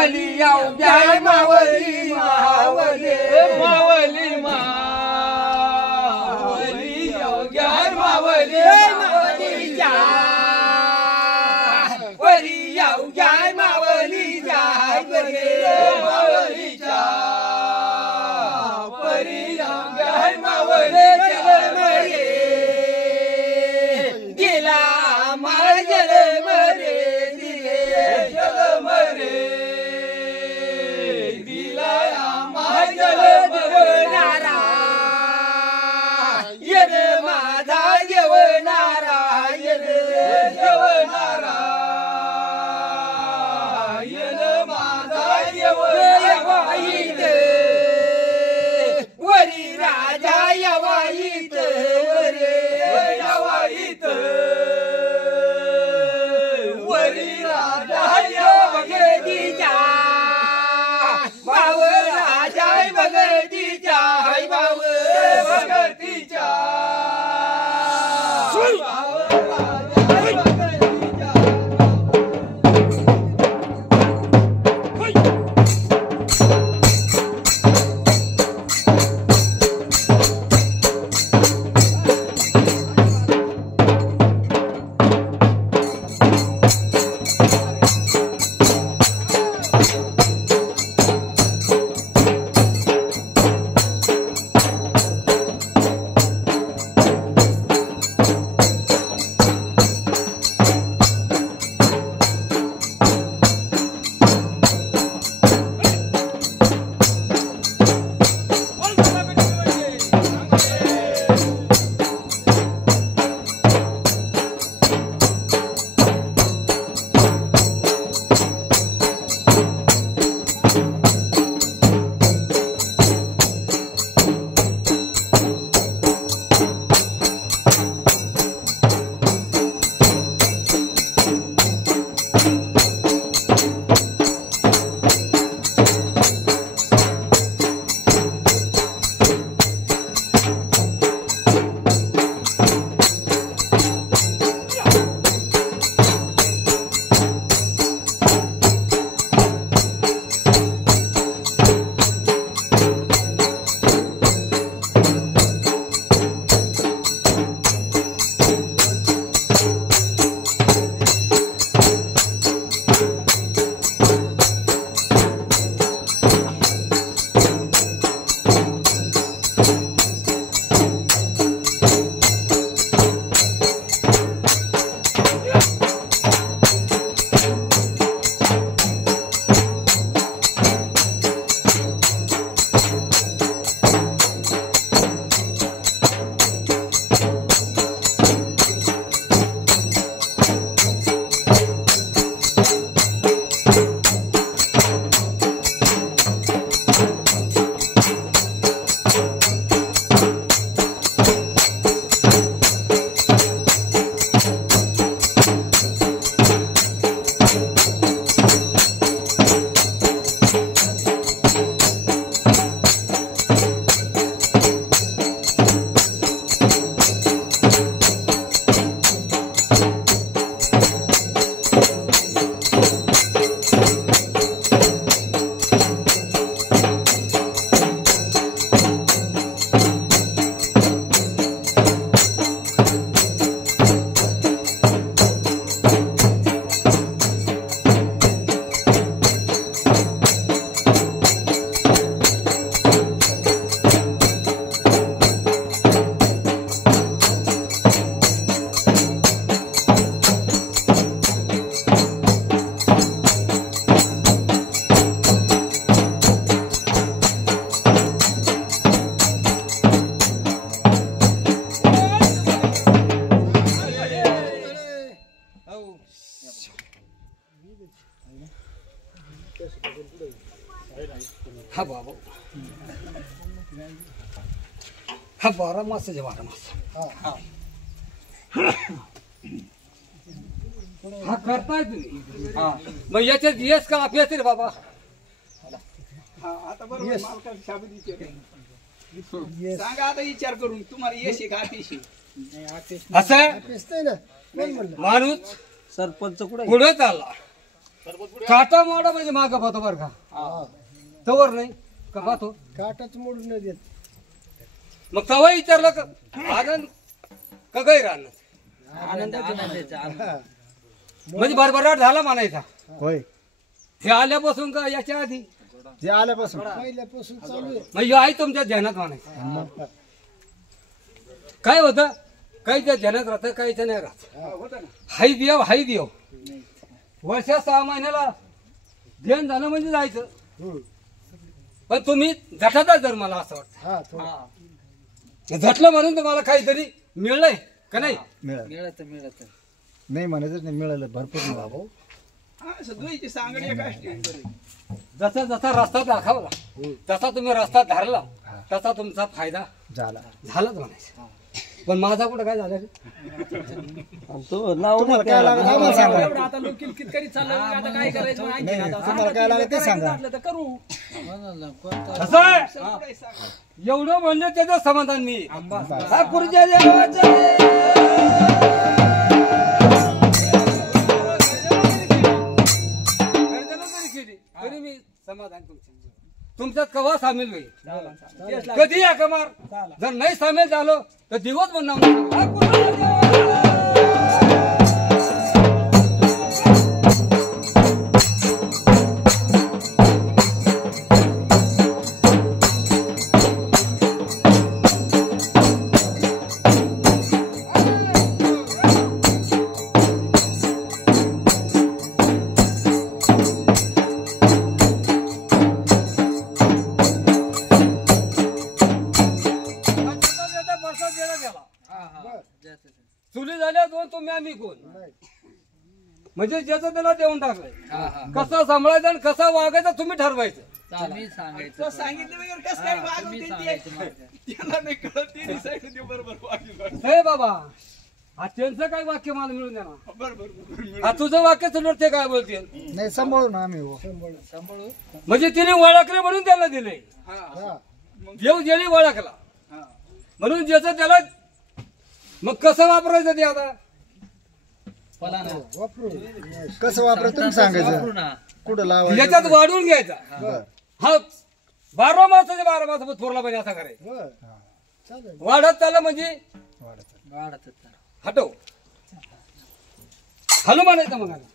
मावली अवघ्या मावली मावली मावली मावली अवघ्या मावली मावलीच्या वरी अवघ्या मावली जाय बरे मावलीच्या परी अवघ्या मावली मरे दिला माझल मरे दिले जल मरे दिला माझल देवनारा येन माझा देवनारा येन देवनारायण माझा देव यवाईत वरी राजा यवाईत वरे यवाईत वरी राजा भगतीच्या भाव राजा भगतीच्या हाय भाव भगतीच्या हा बाबा हा 12 मासाचे 12 मास हा करताय तुम्ही मग याच्यात येस का अभ्यास रे बाबा आता बरोबर मालकाला शाबत विचार सांगा आता विचार करून तुम्हाला यश आहे का अतिशय असं माणूस सरपंच कुठे पुढे चालला काटा मोडा म्हणजे माग पाहतो बरं का तवर नाही का पाहतो काटाच मोडून नाही देत. मग तवा विचारलं का आनंद का गैर आनंद म्हणजे भरभराट झाला म्हणायचा होय हे आल्यापासून का याच्या आधी जे आल्यापासून पहिल्यापासून चालू आहे. म्हणजे आई तुमच्या ध्यानात म्हणायचं काय होतं काहीच्या ध्यानात राहतं काहीच्या नाही राहत हाई देव वर्षा 6 महिन्याला ध्यान झालं म्हणजे जायचं पण तुम्ही झटाचा जर मला असं वाटतं हा थोडं झटलं म्हणून तुम्हाला काहीतरी मिळलंय का नाही मिळत नाही म्हणायचं नाही मिळालं भरपूर मिळालं. दुईची सांगड एका असते. जसा जसा रस्ता दाखवला तसा तुम्ही रस्ता धरला तसा तुमचा फायदा झालाच म्हणायचं पण माझा कुठं काय झालं तुम्हाला काय लागत आम्हाला सांगा. आता लोक कितकरी चाललं आता काय करायचं माहिती नाही, नाही. आता तुम्हाला काय लागत ते सांगा. तर करू कसं आहे एवढं म्हणजे त्याचं समाधान मी हा पुढच्या देवाचं गर्जना जरी केली तरी मी समाधान तुमच्यात कवा सामील होईल कधी या कमार जर नाही सामील झालो तर दिवस म्हणणार चुली झाल्या 2 तुम्ही आम्ही कोण म्हणजे ज्याचं त्याला देऊन टाकलंय कसं सांभाळायचं आणि कसं वागायचं तुम्ही ठरवायचं तो सांगितलं वगैरे कसं काय वागवते ते. त्याला नाही कळत ते decide होते बरोबर वागलं. नाही बाबा हा त्यांचं काय वाक्य मला मिळून देणार बरोबर हा तुझं वाक्य सुटलं ते काय बोलतील नाही सांभाळू ना आम्ही हो. म्हणजे तिने ओळखले म्हणून त्याला दिले हा. देव ज्याने ओळखला म्हणून ज्याचं त्याला मग कसं वापरायचं ते आता वापरू कसं वापरा तुम्ही सांगायचं कुठं लावायचं याच्यात वाढवून घ्यायचा बरं. हा 12 मासाचे 12 मास थोरला पाहिजे असा करायचं बरं. चालेल वाढत त्याला म्हणजे वाढत हटव हलू म्हणायचं मग आता.